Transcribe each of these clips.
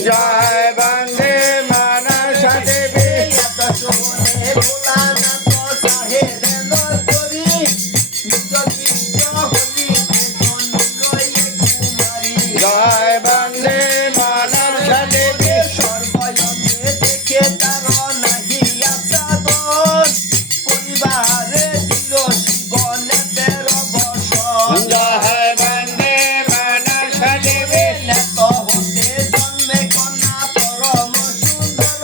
জয় বন্দে মানস দেবী এত শোনে ভোলানাথ সাহেব করি নিজ বীর্য হলিতে জন্মিল কুমারী জয় বন্দে মানস দেবী সর্বয়নে দেখে তার নাহি আসাদন পরিবারে দিল জীবনে 13 বছর জয় বন্দে মানস দেবী নেত হতে জন্মে কন্যা পরম সুন্দর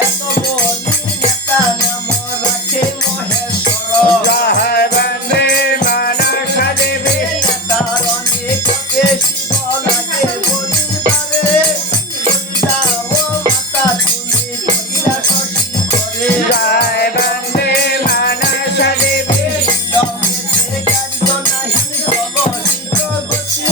এত বলি নেতা নাম রাখে মহেশ্বর জয় বন্দে মানস দেবী নেতার অনেককে শিব লাগে বলিবারে বলিদাও মাতা তুমি কইলা শশী করে জয় বন্দে মানস দেবী লঙ্গেতে কার্য নাহি সবশিত গতি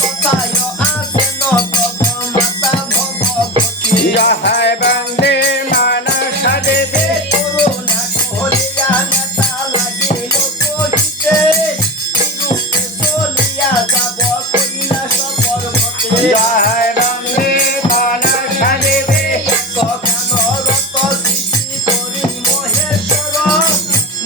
কথায় আছে নতব মাতা ভগবতী জয় বন্দে মানস দেবী করুণা করিয়া নেতা লাগিল কহিতে বিরূপে চলিয়া যাব কৈলাস পর্বতে জয় বন্দে মানস দেবী কানরত সৃষ্টি করি মহেশ্বর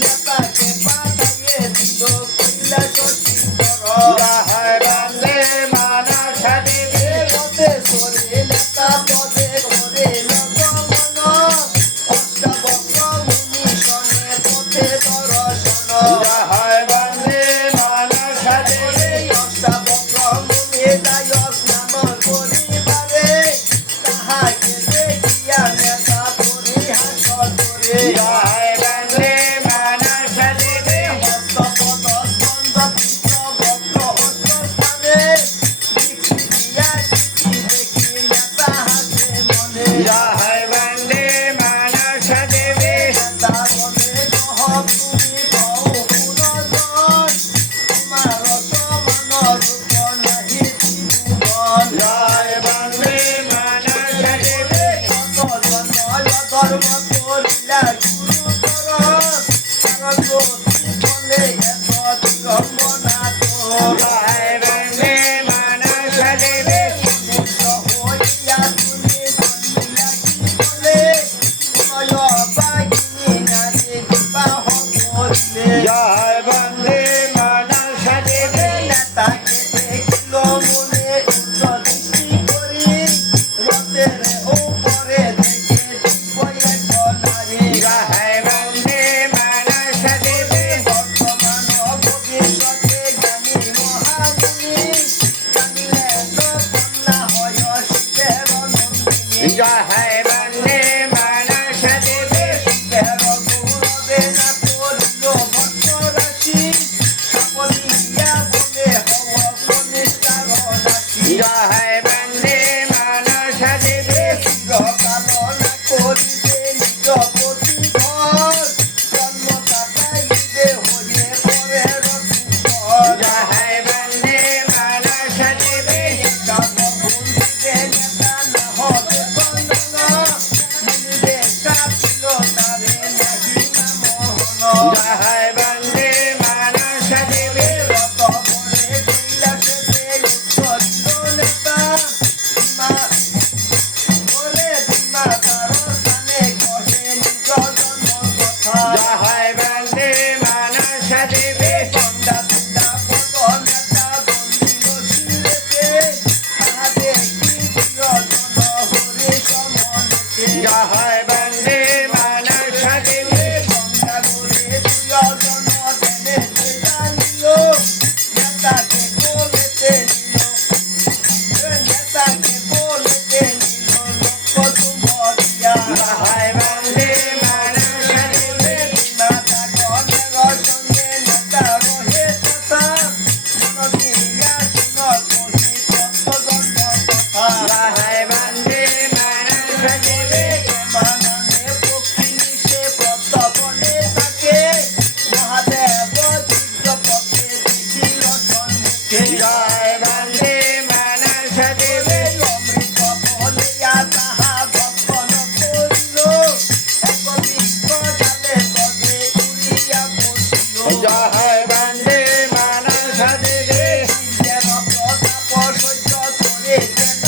নেতাকে পাঠাইয়ে দিল কৈলাস শিখর জয় বন্দে মানস দেবী পদে সরে নেতা পদে করে লগমন অষ্টাবক্র মুনি শনে পথে দর্শন জয় বন্দে মানস দেবী অষ্টাবক্র মুনি যায় স্নান করিবারে তাহাকে দেখিয়া নেতা পরিহাস করে জয় বন্দে মানস দেবী হস্তপদ স্কন্ধ কৃষ্ণ বক্র অষ্টস্থানে বিকৃতিয়া চিঠি দেখি নেতা হাসে মনে জয় বন্দে মানস দেবী নেতা বলে কহ তুমি কও পুনর্জন তোমার সমান রূপ নাহি ত্রিভুবন জয় বন্দে মানস দেবী কত জন্ময় ধর্ম করিলা গুরুতর সারস্বতী বলে এত বিড়ম্বনা তোর জয় বন্দে মানস দেবী মনুষ্য হইয়া তুমি জন্মিলা কি বলে নয় বাগিনী নারী বিবাহ করিলে জয় বন্দে মানস দেবী নেতাকে দেখিল মনে উচ্চ দৃষ্টি করি রথের উপরে দেখে দিব্য এক নারী জয় বন্দে মানস দেবী বর্তমান ভবিষ্যতে জ্ঞানী মহামুনি জানিলে তো কন্যা হয় শিবের নন্দিনী জয় বন্দে মানস দেবী শিবের গৌরবে না করিল ভক্ত রাশি সকলিয়া বলে হব কনিষ্ঠার দাসী জয় বন্দে মানস দেবী চিরকালনা করিতে নিজ প্রতি ঘর জন্ম কাটাইবে হইলে পরে রঘুপর জয় বন্দে মানস দেবী কাবুন্দিতে নেতা না হবে বন্দনা মনিবে কাপিল তারে নাহি না মোহন জয় বন্দে মানস দেবী রত বলে কৈলাসেতে উত্তরিল নেতা বলে দিমা তার স্থানে কহে নিজ জন্ম কথা জয় বন্দে মানস দেবী গঙ্গা পিতা পদ নেতা বন্দিল শিলেতে তাহাতে কি প্রিয়জন হরে সমনেতে জয় বন্দে মানস দেবী গঙ্গা বলে প্রিয়জন দেনে জানিল নেতাকে কোলেতে নিল নেতাকে কোলেতে নিল লক্ষ তুমরিয়া জয় বন্দে মানস দেবী মাতা গণের সঙ্গে নেতা রহে তথা মন দিয়া শুন কহি প্রত্যজন্ম কথা জয় বন্দে মানস দেবী মাননে পক্ষী নিশে প্রত্যবনে তাকে মহাদেব দিব্য পথে দেখিল সম্মুখে জয় বন্দে মানস দেবী অমৃত বলিয়া তাহা ভক্ষণ করিল এক বিজ্ঞ জালে পদে উড়িয়া বসিল জয় বন্দে মানস দেবী যেন প্রতাপ সহ্য করে যেন